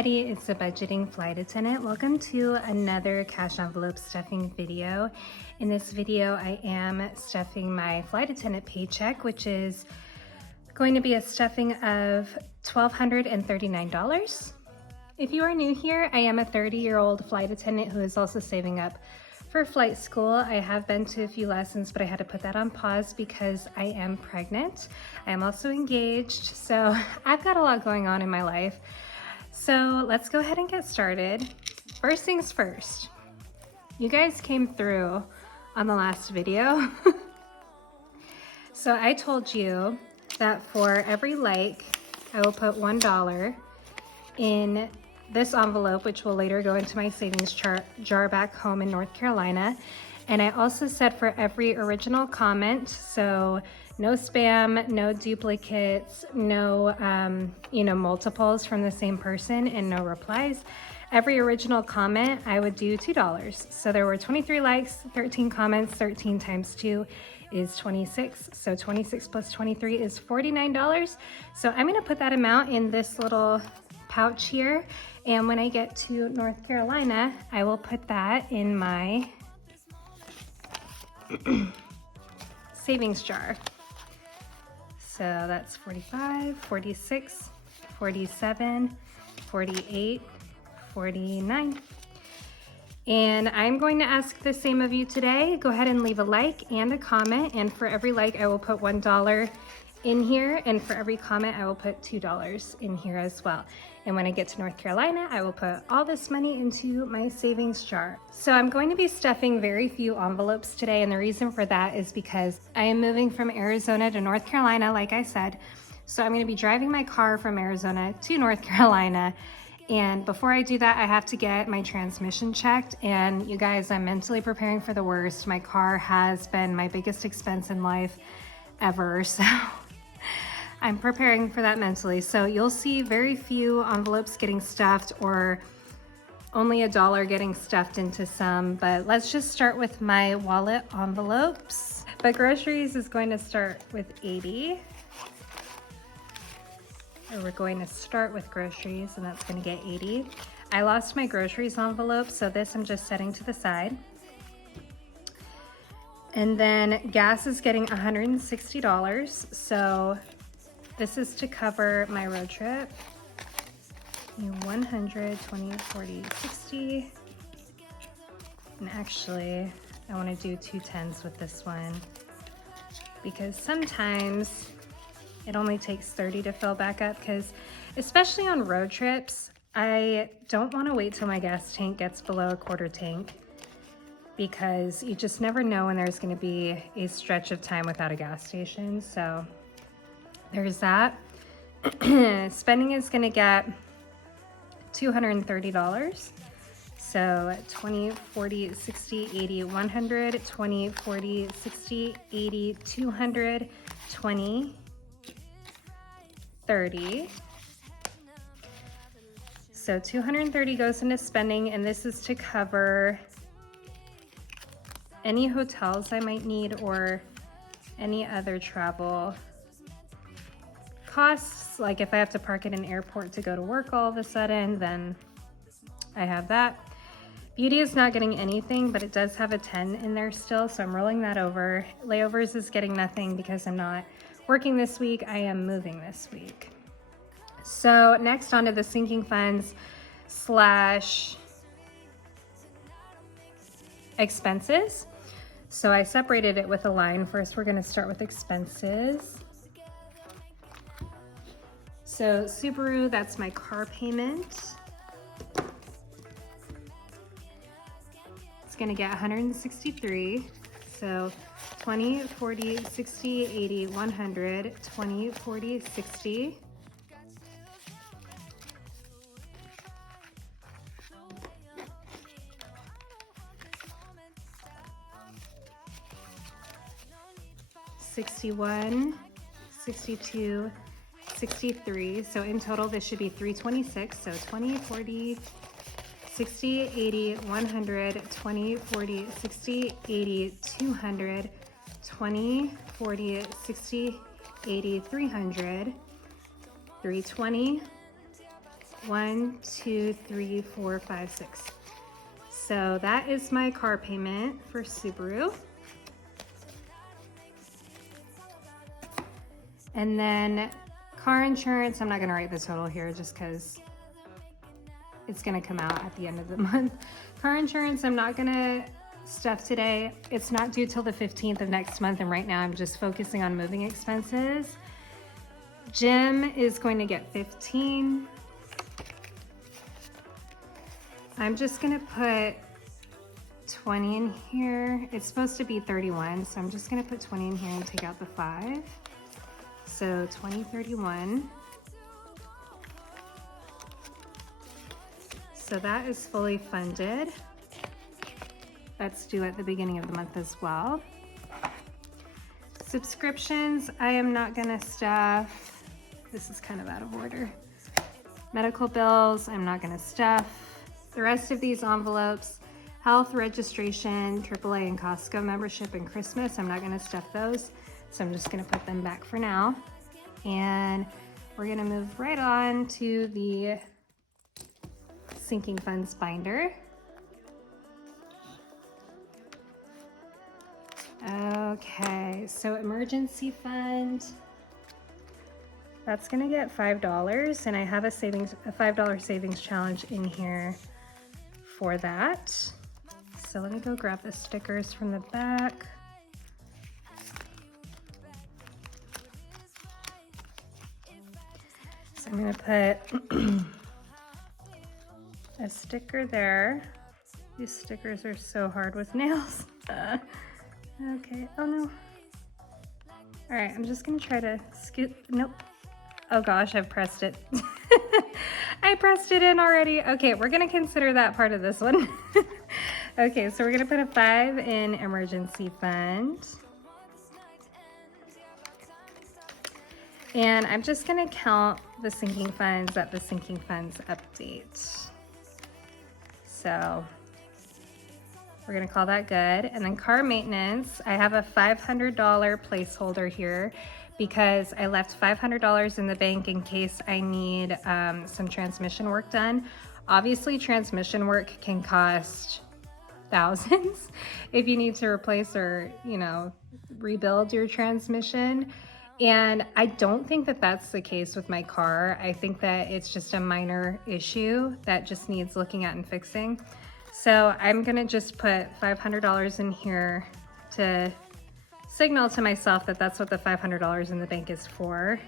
everybody, it's the budgeting flight attendant. Welcome to another cash envelope stuffing video. In this video, I am stuffing my flight attendant paycheck, which is going to be a stuffing of $1,239. If you are new here, I am a 30-year-old flight attendant who is also saving up for flight school. I have been to a few lessons, but I had to put that on pause because I am pregnant. I am also engaged, so I've got a lot going on in my life. So let's go ahead and get started. First things first, you guys came through on the last video. So I told you that for every like, I will put $1 in this envelope, which will later go into my savings jar back home in North Carolina. And I also said for every original comment, so no spam, no duplicates, no multiples from the same person, and no replies. Every original comment, I would do $2. So there were 23 likes, 13 comments, 13 times 2 is 26. So 26 plus 23 is $49. So I'm gonna put that amount in this little pouch here. And when I get to North Carolina, I will put that in my savings jar. So that's 45, 46, 47, 48, 49. And I'm going to ask the same of you today. Go ahead and leave a like and a comment. And for every like, I will put $1 in here. And for every comment, I will put $2 in here as well. And when I get to North Carolina, I will put all this money into my savings jar. So I'm going to be stuffing very few envelopes today. And the reason for that is because I am moving from Arizona to North Carolina, like I said. So I'm going to be driving my car from Arizona to North Carolina. And before I do that, I have to get my transmission checked. And you guys, I'm mentally preparing for the worst. My car has been my biggest expense in life ever. So I'm preparing for that mentally. So you'll see very few envelopes getting stuffed, or only $1 getting stuffed into some, but let's just start with my wallet envelopes. But groceries is going to start with 80. Or we're going to start with groceries, and that's going to get 80. I lost my groceries envelope, so this I'm just setting to the side. And then gas is getting $160. So this is to cover my road trip. 100, 20, 40, 60. And actually, I want to do 2 10s with this one because sometimes it only takes 30 to fill back up, because especially on road trips, I don't want to wait till my gas tank gets below a quarter tank, because you just never know when there's going to be a stretch of time without a gas station. So there's that. Spending is going to get $230. So 20, 40, 60, 80, 100, 20, 40, 60, 80, 200, 20, 30. So 230 goes into spending, and this is to cover any hotels I might need or any other travel costs. Like if I have to park at an airport to go to work all of a sudden, then I have that. Beauty is not getting anything, but it does have a 10 in there still, so I'm rolling that over. Layovers is getting nothing because I'm not working this week. I am moving this week. So next, on to the sinking funds / expenses. So I separated it with a line. First, we're going to start with expenses. So Subaru, that's my car payment. It's going to get 163. So 20, 40, 60, 80, 100, 20, 40, 60. $61, $62, $63. So in total, this should be $326. So 20, 40, 60, 80, 100, 20, 40, 60, 80, 200, 20, 40, 60, 80, 300, 320, 1, 2, 3, 4, 5, 6. So that is my car payment for Subaru. And then car insurance, I'm not gonna write the total here just because it's gonna come out at the end of the month. Car insurance, I'm not gonna stuff today. It's not due till the 15th of next month, and right now I'm just focusing on moving expenses. Gym is going to get 15. I'm just gonna put 20 in here. It's supposed to be 31, so I'm just gonna put 20 in here and take out the 5. So 20, 31. So that is fully funded. That's due at the beginning of the month as well. Subscriptions, I am not gonna stuff. This is kind of out of order. Medical bills, I'm not gonna stuff. The rest of these envelopes, health registration, AAA and Costco membership, and Christmas, I'm not gonna stuff those. So I'm just gonna put them back for now. And we're gonna move right on to the sinking funds binder. Okay, so emergency fund, that's gonna get $5, and I have a $5 savings challenge in here for that. So let me go grab the stickers from the back. So I'm gonna put a sticker there. These stickers are so hard with nails. Okay, oh no. All right, I'm just gonna try to scoot, nope. Oh gosh, I've pressed it. I pressed it in already. Okay, we're gonna consider that part of this one. Okay, so we're gonna put a 5 in emergency fund. And I'm just gonna count the sinking funds at the sinking funds update. So we're gonna call that good. And then car maintenance, I have a $500 placeholder here because I left $500 in the bank in case I need some transmission work done. Obviously, transmission work can cost thousands if you need to replace or, you know, rebuild your transmission. And I don't think that that's the case with my car. I think that it's just a minor issue that just needs looking at and fixing. So I'm gonna just put $500 in here to signal to myself that that's what the $500 in the bank is for.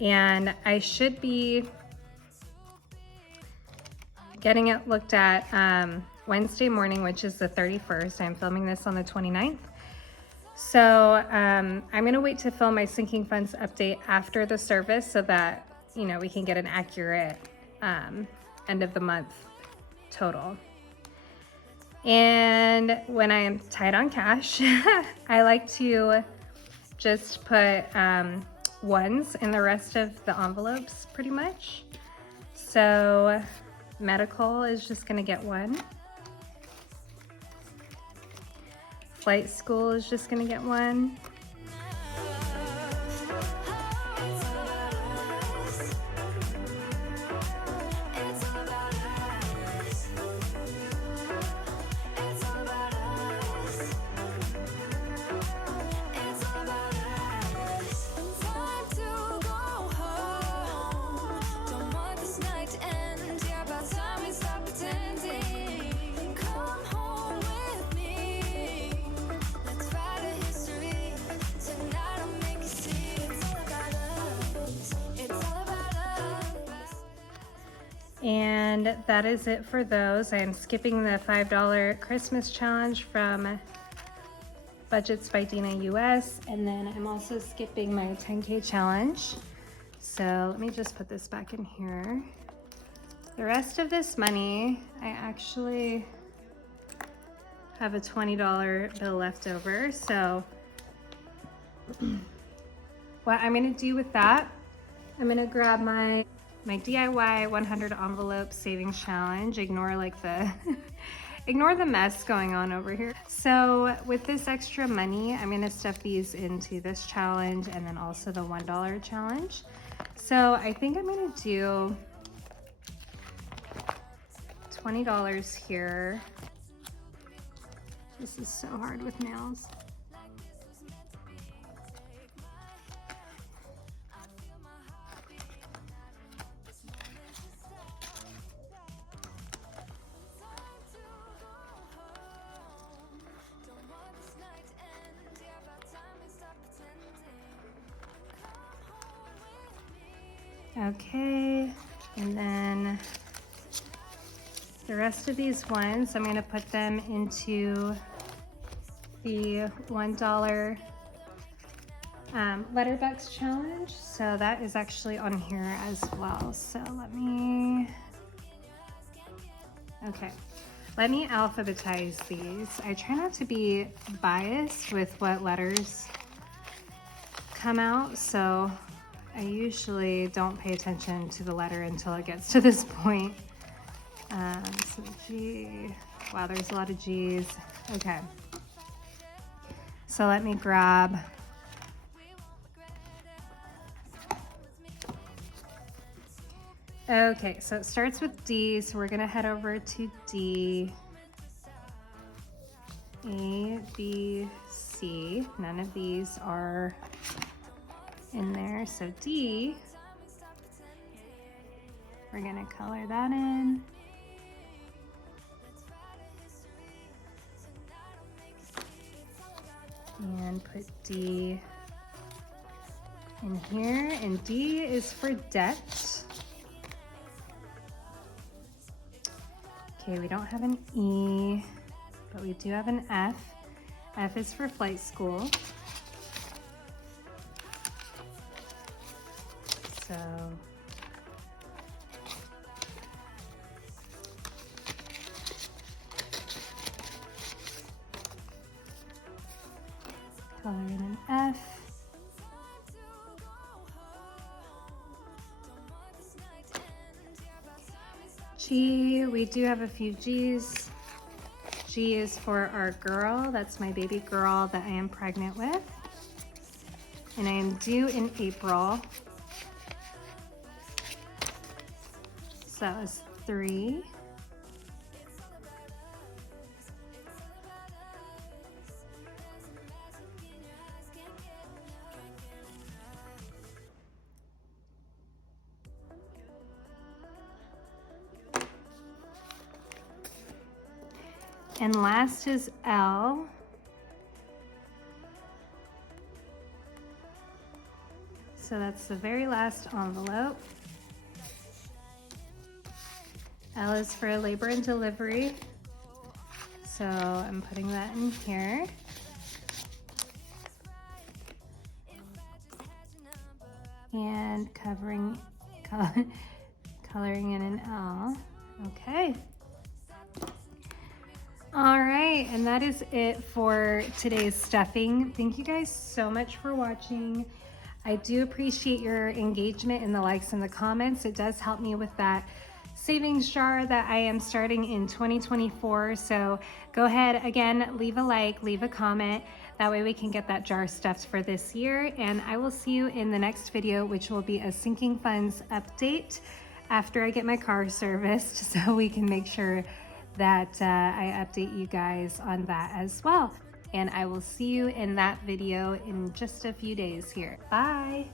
And I should be getting it looked at Wednesday morning, which is the 31st. I'm filming this on the 29th. So I'm gonna wait to film my sinking funds update after the service so that, you know, we can get an accurate end of the month total. And when I am tight on cash, I like to just put ones in the rest of the envelopes pretty much. So medical is just gonna get 1. Flight school is just gonna get 1. And that is it for those. I am skipping the $5 Christmas challenge from Budgets by Dina US, and then I'm also skipping my 10K challenge. So let me just put this back in here. The rest of this money, I actually have a $20 bill left over. So what I'm gonna do with that, I'm gonna grab my DIY 100 envelope savings challenge. Ignore like the ignore the mess going on over here. So with this extra money, I'm gonna stuff these into this challenge and then also the $1 challenge. So I think I'm gonna do $20 here. This is so hard with nails. Okay, and then the rest of these ones, I'm gonna put them into the $1 letterbox challenge. So that is actually on here as well. So let me alphabetize these. I try not to be biased with what letters come out, so I usually don't pay attention to the letter until it gets to this point. So G, wow, there's a lot of G's. Okay, so let me grab okay, so it starts with D, so we're gonna head over to D. A, B, C. None of these are in there, so D, we're gonna color that in. And put D in here, and D is for debt. Okay, we don't have an E, but we do have an F. F is for flight school. So color in an F. G, we do have a few G's. G is for our girl. That's my baby girl that I am pregnant with. And I am due in April. So that was 3. And last is L. So that's the very last envelope. L is for labor and delivery. So I'm putting that in here. And coloring in an L. Okay. All right, and that is it for today's stuffing. Thank you guys so much for watching. I do appreciate your engagement in the likes and the comments. It does help me with that savings jar that I am starting in 2024. So go ahead, again, leave a like, leave a comment. That way we can get that jar stuffed for this year. And I will see you in the next video, which will be a sinking funds update after I get my car serviced, so we can make sure that I update you guys on that as well. And I will see you in that video in just a few days here. Bye.